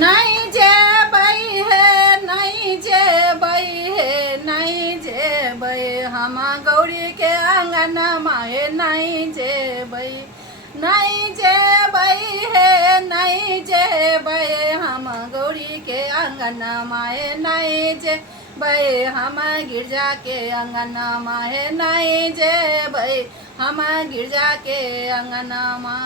नहीं जेबै हे नहीं जेबै हे नहीं जेबै हम गौरी के आंगन माए नहीं जेबै नहीं जेबै हे नहीं जेबै हम गौरी के आंगन माए नहीं जेबै हम गिरजा के आंगन माए नहीं जेबै हम गिरजा के आंगन मा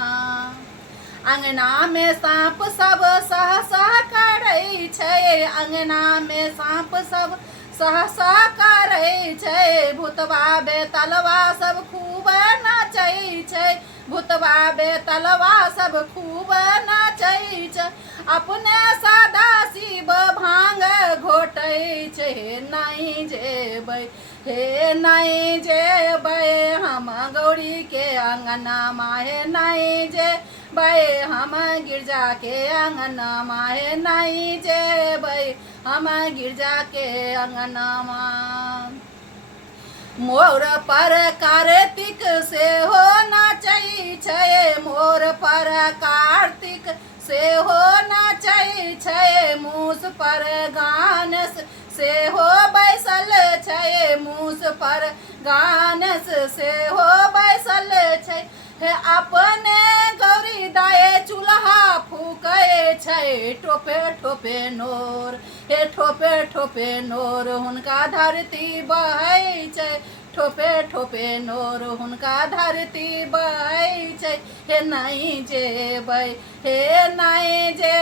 अंगना में सांप सब सह सह करै छै अंगना में सांप सब सह सह करै छै भूतबा बेतलवा सब खूब नाचै छै भूतबा बेतलवा सब खूब नाचै छै अपने सदा शिव भांग घोटै छै नहीं जेबै हे नहीं जेबै हम गौरी के अंगना माहे नहीं जेबै हम गिरजा के अंगना माहे नहीं जेबै हम गिरजा के अंगना मा मोर पर कार्तिक से हो नाचै छै मोर पर कार्तिक से हो नाचै छै मूस पर गानस से हो बैसल छै मूस पर गानस से हो बैसल छै हे अपने गौरी दाए चूल्हा फूकै छै ठोपे ठोपे नोर हे ठोपे ठोपे नोर हुनका धरती बहै छै ठोपे ठोपे नोर हुनका धरती बहै छै हे नहीं जेबै हे नहीं जे